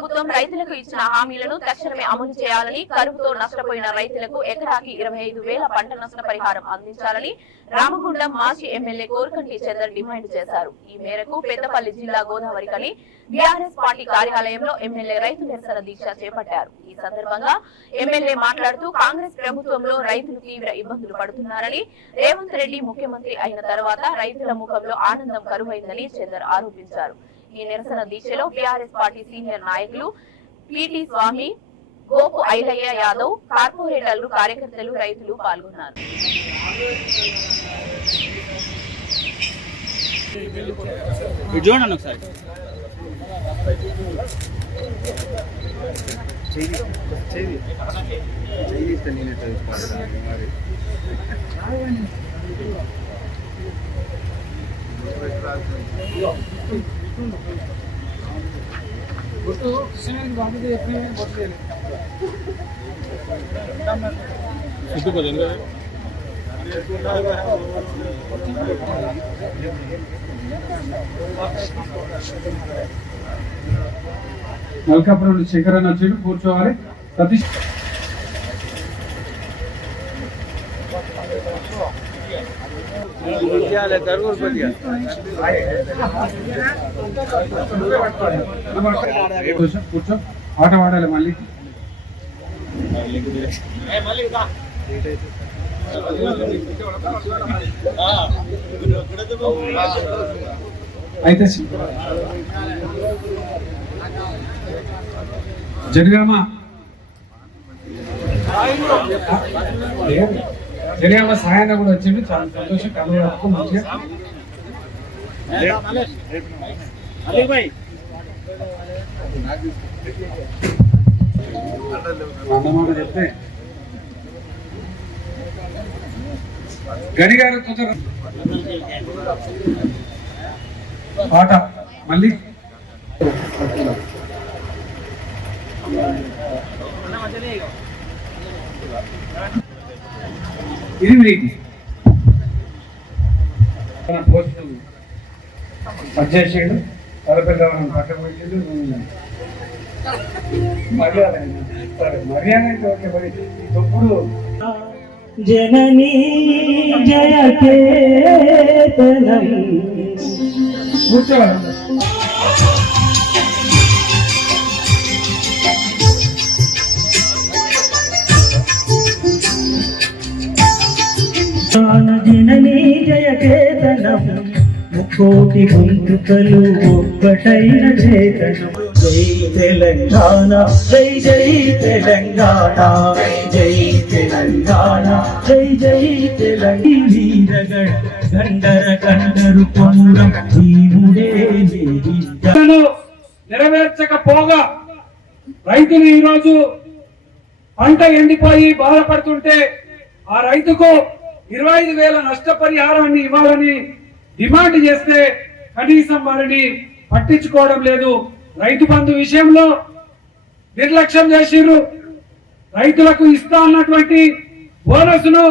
ప్రభుత్వం రైతులకు ఇచ్చిన హామీలను తక్షణమే అమలు చేయాలని, కరువుతో నష్టపోయిన రైతులకు ఎకరాకి 25,000 పంట నష్ట పరిహారం అందించాలని రామగుండం మాజీ ఎమ్మెల్యే కోరుకంటి చందర్ డిమాండ్ చేశారు. ఈ మేరకు పెద్దపల్లి జిల్లా గోదావరికని బీఆర్ఎస్ పార్టీ కార్యాలయంలో ఎమ్మెల్యే రైతు నిరసన దీక్ష చేపట్టారు. ఈ సందర్భంగా ఎమ్మెల్యే మాట్లాడుతూ కాంగ్రెస్ ప్రభుత్వంలో రైతులు తీవ్ర ఇబ్బందులు పడుతున్నారని, రేవంత్ రెడ్డి ముఖ్యమంత్రి అయిన తర్వాత రైతుల ముఖంలో ఆనందం కరువైందని చందర్ ఆరోపించారు. ఈ నిరసన దీక్షలో బీఆర్ఎస్ పార్టీ సీనియర్ నాయకులు పిటి స్వామి, గోపు ఐలయ్య యాదవ్, కార్పొరేటర్లు, కార్యకర్తలు, రైతులు పాల్గొన్నారు. మల్కాపురం శంకరన్న వచ్చి కూర్చోవాలి. కూర్చో, ఆట ఆడాలి. మళ్ళీ అయితే జనగామ సాయన్న కూడా వచ్చిండు. చాలా సంతోషం. కలవకు మంచిగా అన్నమాట చెప్తే గడిగారు కొంచెం పాట మళ్ళీ ఇది మీకు పోస్ట్ పనిచేసాడు. తలపెద్దామని పక్కన పెట్టాడు. మర్యాద సరే, మర్యాద అయితే ఓకే. మరి తప్పుడు జననీ జయకేతనం కూర్చోవాలి. జననీ జయకేతనం ముక్కోటి గొంతుకలు ఒక్కటైన చేతనం. జై తెలంగాణ, జై జై తెలంగాణ, జై తెలంగాణ, జై జై తెలంగాణ. గండర గండరు పొందం నీవుడే నెరవేర్చకపోగా రైతులు ఈరోజు పంట ఎండిపోయి బాధపడుతుంటే ఆ రైతుకు 25,000 నష్టపరిహారాన్ని ఇవ్వాలని డిమాండ్ చేస్తే కనీసం వారిని పట్టించుకోవడం లేదు. రైతు బంధు విషయంలో నిర్లక్ష్యం చేసిర్రు. రైతులకు ఇస్తా అన్నటువంటి బోనస్ ను